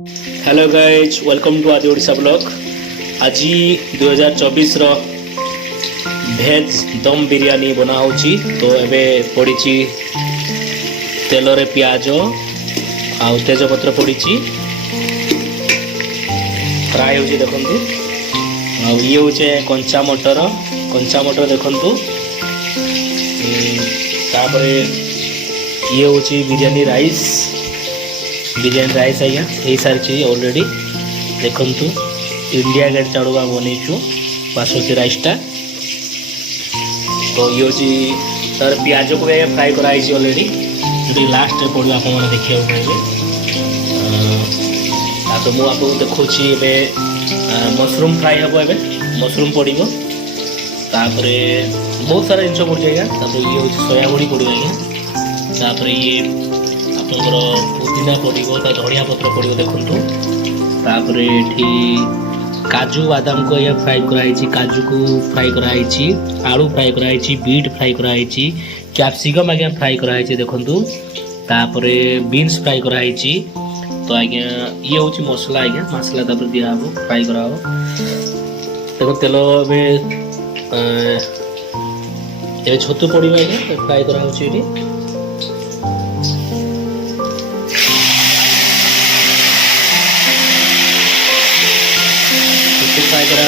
Hello guys welcome to आदि Odisha blog. आज 2024 रो भेज दम बिरयानी बना होची। तो एबे पड़ी तेल रे प्याज आउ तेजपत्र पड़ी फ्राए हो देखु। ये हूँ कंचा मटर देखु। तापर ये हूँ बिरयानी राइस आज्ञा हो सारी ऑलरेडी देखु। इंडिया गेट चाउल आम बनईचु बासमती राइसटा। तो ये हूँ तार प्याज को फ्राए कराई ऑलरेडी जो लास्ट पड़ो आप देखा पाइबे। तो मुझे आपको देखुची मशरूम फ्राए हम ए मशरूम पड़ो। तापर बहुत सारा जिन पड़े आज्ञा। ये हूँ सोयाबड़ी पड़ो आज्ञा। तापर ये आपंकर पुदीना पड़ो धनिया पत्र पड़ो देखु। तापर ये काजू बादाम को ये फ्राए कराई काजू को फ्राए कराई आलू फ्राए कराई बीट फ्राए कराई कैप्सिकम आज्ञा फ्राए कराई देखु। तापर बीन्स फ्राए कराई। तो आज्ञा ये हूँ मसला आज्ञा मसला तापर दिया हम फ्राए करा देखो। तेल ए छतु पड़ो आज्ञा फ्राए करा ये फ्राए करा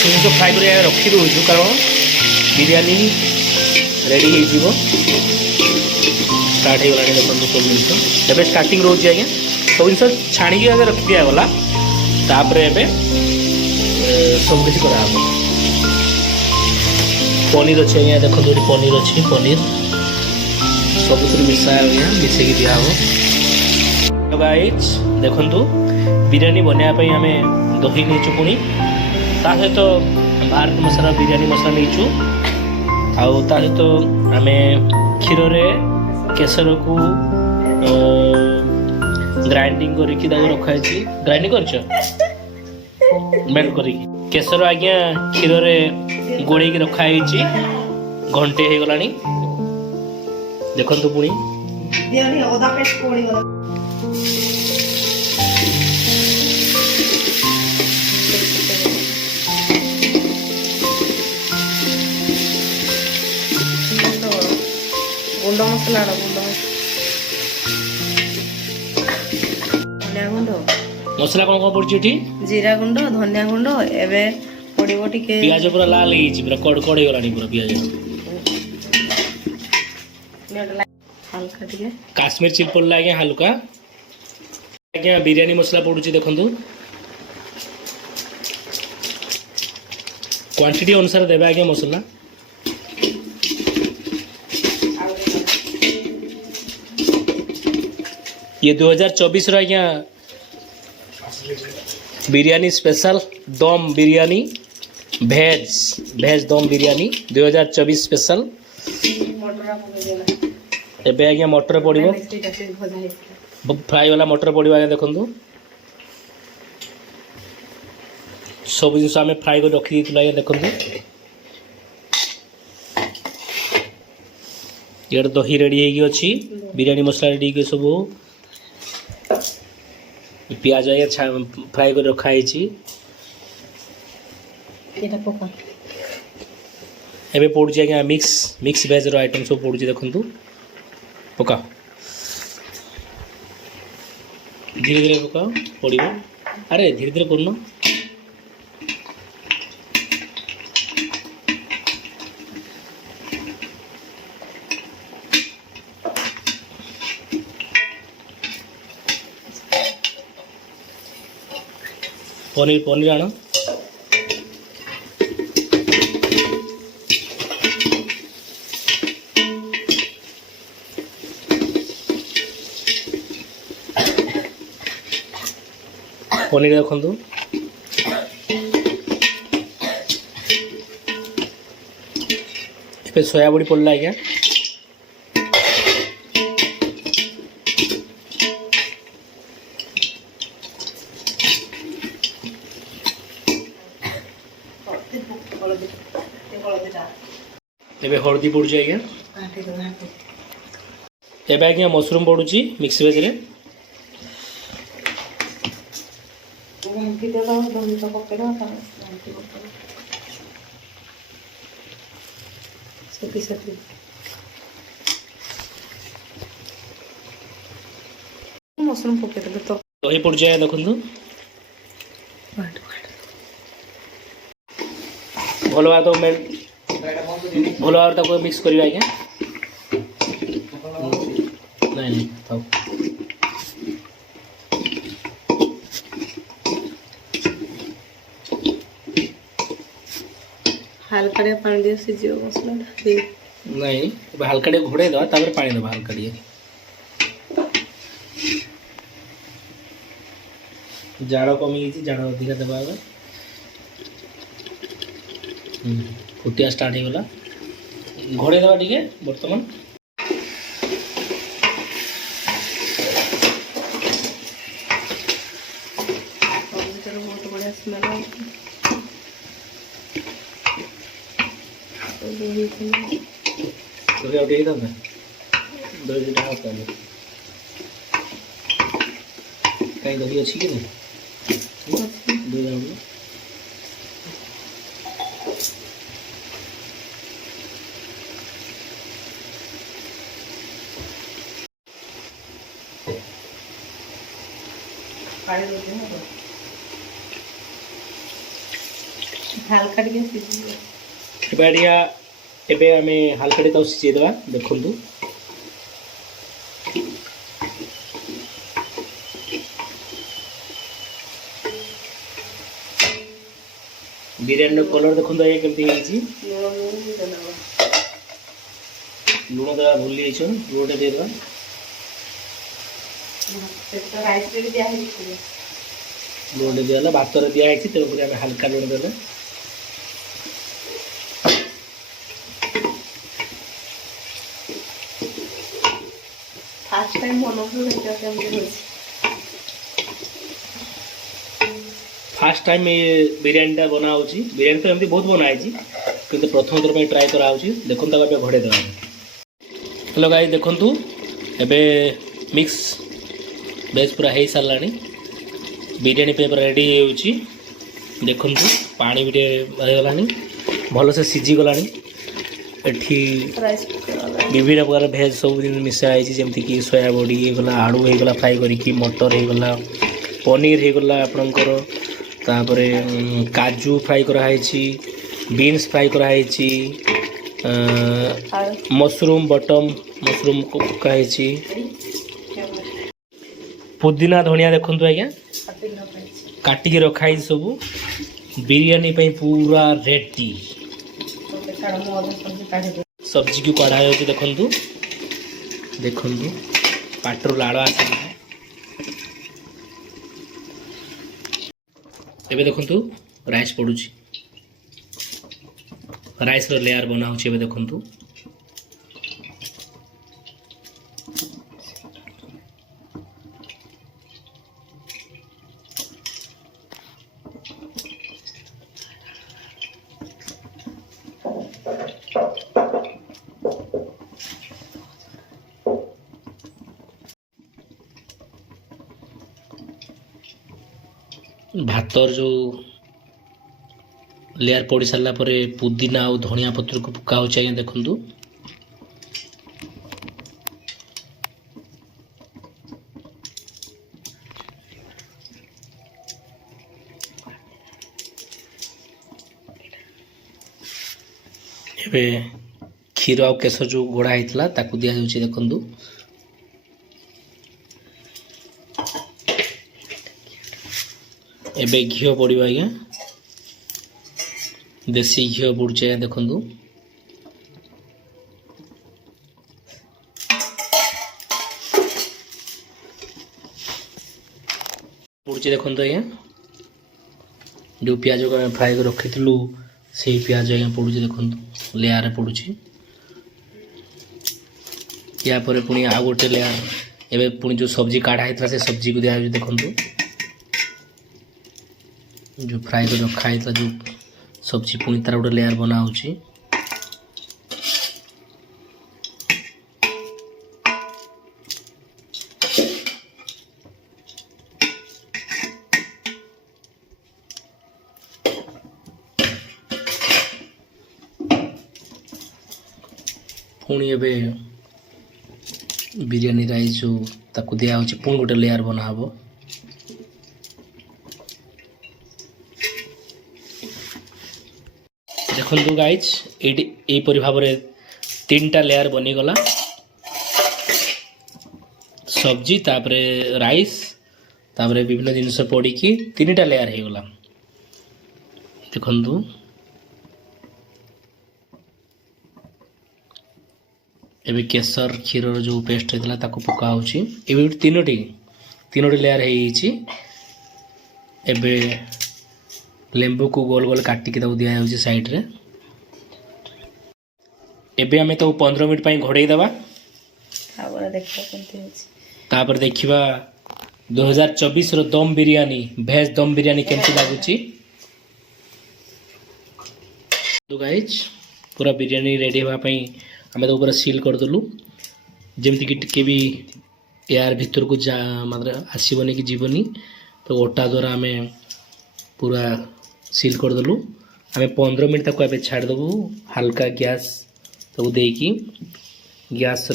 जिन फ्राए कर रखी दूँ कारण बिरयानी रेडी हो स्टार्ट हो गला देखो। सब जिन एवं स्टार्टिंग रोचे आज्ञा सब जिन छाणी आगे रखी दिगला। तापर एवं सब किसी करा पनीर अच्छे आज्ञा देखो। पनीर अच्छी पनीर सब मिसा आज्ञा मिसेक दिहब। गाइज देखु बिरयानी बनवाई आम दही नहीं पुणी ता सहित भारत मसाला बिरयानी मसला नहीं आउ ता सहित आम क्षीर केसर को ग्राइंडिंग करके रखाई ग्राइंडिंग कर मेल्ट कर केसर आज्ञा क्षीर गोड़े रखाई घंटे हो गला देखु। पुणी गुंड मसला धनिया गुंड मसला कौन कौन पड़ी जीरा गुंड धनिया गुंड एबे पड़िबो टिके प्याज पूरा लाल हो पूरा कड़कड़ हो गलानी पूरा प्याज हल्का टिके काश्मीर चिली पड़ला आज्ञा हल्का आज्ञा बिरयानी मसला पड़ुची देखु। क्वांटिटी अनुसार देवे आज्ञा मसला। ये 2024 रो आज्ञा बिरयानी स्पेशल दम बिरयानी भेज दम बिरयानी 2024 स्पेशल। एबे आज्ञा मटर पड़ो फ्राए वाला मटर पड़ो आज्ञा देखु। सब जिन आम फ्राए कर रखी आज्ञा देखु। ये दही रेडी होगी बिरयानी मसला रेडी सब प्याज आज्ञा फ्राए कर रखाई एबे पड़ुची आज्ञा मिक्स भेज रो आइटम सब पड़ुची देखु। पका धीरे धीरे पका पड़ो। अरे धीरे धीरे करना पनीर आना पनीर देखु। ए सोयाबड़ी पड़ला आज्ञा एबे हल्दी पड़ुची आज्ञा। एबे आज्ञा मशरूम पड़ुची मिक्स वेज रे ଘାଣ୍ଟି ଦେବା ଦହି ତ ପକେଇଦେବା ଘାଣ୍ଟି ପକେଇବା ସେଠି ମସରୁମ୍ ପକେଇଦେବେ ତ ଦହି ପଡ଼ିଯାଏ ଦେଖନ୍ତୁ ଭଲ ଭାବରେ ତାକୁ ଭଲ ଭାବରେ ତାକୁ ମିକ୍ସ କରିବା ଆଜ୍ଞା ନାଇଁ ନାଇଁ ଥାଉ ହାଲକା ଟିକେ ପାଣି ଦିଅ ସିଝିବ ମସଲାଟା ନାଇଁ ଏବେ ହାଲକା ଟିକେ ଘୋଡ଼େଇ ଦେବା ତାପରେ ପାଣି ଦେବା ହାଲକା ଟିକେ ଜାଳ କମିଯାଇଛି ଜାଳ ଅଧିକା ଦେବା ଏବେ ଫୁଟିଆ ଷ୍ଟାର୍ଟ ହେଇଗଲା ଘୋଡ଼େଇ ଦେବା ଟିକେ ବର୍ତ୍ତମାନ ବହୁତ ବଢ଼ିଆ ସ୍ମେଲ୍ ହେଉଛି ଦହି ଆଉ ଟିକେ ହେଇଥାନ୍ତା ଦହି ଦୁଇଟା ହତାନ୍ତା କାହିଁ ଦହି ଅଛି କି ନାହିଁ ଦହି ଯାଉନି ହାଲକା ଟିକେ ସିଝିବ ଏବେ ଆମେ ହାଲକା ଟିକେ ତାକୁ ସିଝେଇ ଦେବା ଦେଖନ୍ତୁ ବିରିୟାନୀର କଲର୍ ଦେଖନ୍ତୁ ଆଜ୍ଞା କେମିତି ହେଇଛି ଲୁଣ ଦେବା ଭୁଲି ଯାଇଛ ଲୁଣଟା ଦେଇଦେବା ଲୁଣଟା ଦିଆହେଲା ଭାତରେ ଦିଆହେଇଛି ତେଣୁକରି ଆମେ ହାଲକା ଲୁଣ ଦେଲେ ଫାର୍ଷ୍ଟ ଟାଇମ୍ ବନଉଛୁ ଦେଖିବା କେମିତି ହେଉଛି ଫାର୍ଷ୍ଟ ଟାଇମ୍ ଏ ବିରିୟାନୀଟା ବନା ହେଉଛି ବିରିୟାନୀ ତ ଏମିତି ବହୁତ ବନା ହେଇଛି କିନ୍ତୁ ପ୍ରଥମ ଥର ପାଇଁ ଟ୍ରାଏ କରାହେଉଛି ଦେଖନ୍ତୁ ତାକୁ ଏବେ ଘୋଡ଼େଇ ଦେବା ହ୍ୟାଲୋ ଗାଈ ଦେଖନ୍ତୁ ଏବେ ମିକ୍ସ ବେସ୍ ପୁରା ହେଇସାରିଲାଣି ବିରିୟାନୀ ପାଇଁ ପୁରା ରେଡ଼ି ହେଇଯାଉଛି ଦେଖନ୍ତୁ ପାଣି ବି ଟିକେ ହେଇଗଲାଣି ଭଲସେ ସିଝିଗଲାଣି ଏଠି ବିଭିନ୍ନ ପ୍ରକାର ଭେଜ୍ ସବୁ ଜିନିଷ ମିଶା ହେଇଛି ଯେମିତିକି ସୋୟା ବଡ଼ି ହେଇଗଲା ଆଳୁ ହେଇଗଲା ଫ୍ରାଏ କରିକି ମଟର ହେଇଗଲା ପନିର ହେଇଗଲା ଆପଣଙ୍କର ତାପରେ କାଜୁ ଫ୍ରାଏ କରାହେଇଛି ବିନ୍ସ ଫ୍ରାଏ କରାହେଇଛି ମସରୁମ୍ ବଟମ୍ ମସରୁମ୍ ପକା ହେଇଛି ପୁଦିନା ଧନିଆ ଦେଖନ୍ତୁ ଆଜ୍ଞା କାଟିକି ରଖା ହେଇଛି ସବୁ ବିରିୟାନୀ ପାଇଁ ପୁରା ରେଡି ସବଜିକୁ କଢ଼ା ହେଉଛି ଦେଖନ୍ତୁ ଦେଖନ୍ତୁ ପାଟିରୁ ଲାଳ ଆସିଲା ଏବେ ଦେଖନ୍ତୁ ରାଇସ୍ ପଡ଼ୁଛି ରାଇସ୍ର ଲେୟାର ବନା ହେଉଛି ଏବେ ଦେଖନ୍ତୁ ଭାତର ଯେଉଁ ଲେୟାର ପଡ଼ି ସାରିଲା ପରେ ପୁଦିନା ଆଉ ଧନିଆ ପତ୍ରକୁ ପକା ହେଉଛି ଆଜ୍ଞା ଦେଖନ୍ତୁ ଏବେ କ୍ଷୀର ଆଉ କେଶର ଯେଉଁ ଘୋଡ଼ା ହେଇଥିଲା ତାକୁ ଦିଆଯାଉଛି ଦେଖନ୍ତୁ ଏବେ ଘିଅ ପଡ଼ିବ ଆଜ୍ଞା ଦେଶୀ ଘିଅ ପଡ଼ୁଛି ଆଜ୍ଞା ଦେଖନ୍ତୁ ପଡ଼ୁଛି ଦେଖନ୍ତୁ ଆଜ୍ଞା ଯେଉଁ ପିଆଜକୁ ଆମେ ଫ୍ରାଏ କରି ରଖିଥିଲୁ ସେଇ ପିଆଜ ଆଜ୍ଞା ପଡ଼ୁଛି ଦେଖନ୍ତୁ ଲେୟାରରେ ପଡ଼ୁଛି ୟା ପରେ ପୁଣି ଆଉ ଗୋଟେ ଲେୟାର ଏବେ ପୁଣି ଯେଉଁ ସବଜି କାଢ଼ା ହେଇଥିଲା ସେ ସବଜିକୁ ଦିଆଯାଉଛି ଦେଖନ୍ତୁ ଯେଉଁ ଫ୍ରାଏ କରି ରଖା ହେଇଥିଲା ଯେଉଁ ସବଜି ପୁଣି ତାର ଗୋଟେ ଲେୟାର ବନା ହେଉଛି पुणी एबे बिरयानी राइस जो ताकू दिया होची पुणी गोटे लेयर बना हबो देखंतु गाइज एई परि भाबरे 3टा लेयर बनी गला सब्जी तापरे राइस तापरे विभिन्न जिनस पड़ी की 3टा लेयर हे गला देखंतु एबे केसर क्षीर जो पेस्ट होता ताको पका होची एबे 3टी लेयर हेची एबे लेंबू को गोल गोल काटी के ताको दिया होची साइड रे एबे हमें तो 15 मिनट पई घोड़े दबा तापर देखिबा 2024 रो दम बिरयानी भेज दम बिरयानी केमती लागुची तो गाइज पूरा बिरयानी रेडी होगा आम तो पूरा सील करदेलु जमती कि टिके भी एयर भितर को जा मतलब आसबनी कि जीवनी तो ओटा द्वारा आम पूरा सील करदेलु आम 15 मिनट तक ए छाड़देबू हल्का गैस तो देकी गैस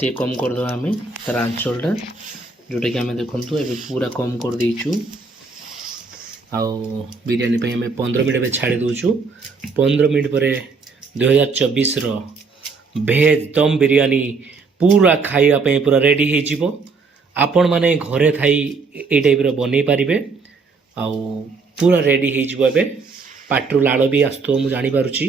टे कम करदे आम तार आंचलटा जोटा कि आम देखु ए पूरा कम कर देचु आउ बिरयानी पे हमें 15 मिनट में छाड़ी दूचु 15 मिनट पर 2024 रो भेज दम बिरयानी पूरा खाइबा पे पूरा रेडी हो जिवो आपण माने घरे थाई ए टाइप रो बनै पारिबे आउ पूरा रेडी हो जिवो एबे पाटरू लाड़ भी आस्तो मु जानि पारुची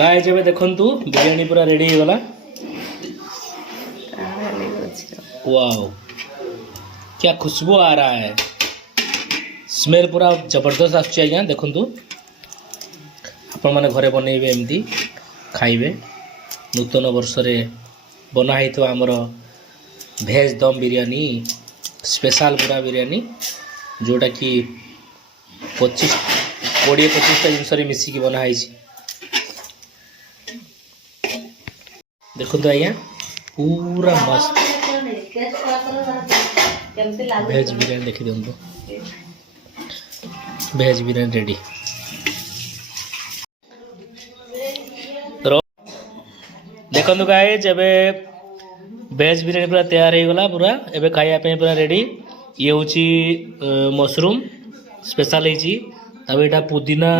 गाइस एबे देखंतु बिरयानी पूरा रेडी हो गला वाओ क्या खुशबू आ रहा है स्मेल पूरा जबरदस्त आसुची आज्ञा देखंतु आपण माने घरे बनैबे एमती खाइबे नूतन वर्ष रे बना हेतो हमर भेज दम बिरयानी स्पेशल पूरा बिरयानी जोटा कि 20-25टा जिनस रे मिसी की बना हैछि देखंतु आज्ञा पूरा मस्त भेज बिरयानी देखी दिंतु भेज बिरयानी रेडी देखो गाइज एबे भेज बिरयानी पूरा तैयार हो गला पूरा एबे खाइया पे पूरा रेडी ये होची मशरूम स्पेशल होची तब एटा पुदीना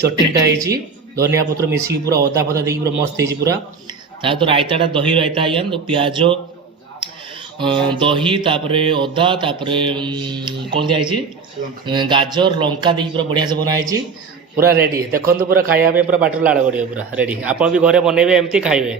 चटनीटा होची धनिया पत्र मिसी पूरा अदा फदा देकी पूरा मस्त होची पूरा ता तो रायताटा दही रायता आया तो प्याज दही तापरे अदा तापरे कौन दिखाई गाजर लंका देकी पूरा बढ़िया से बनाई पूरा रेडी देखो पूरा खाइबा पूरा बाटर लाड़ गड़िया पूरा रेडी आप भी घरे बनइबे एमती खाइबे।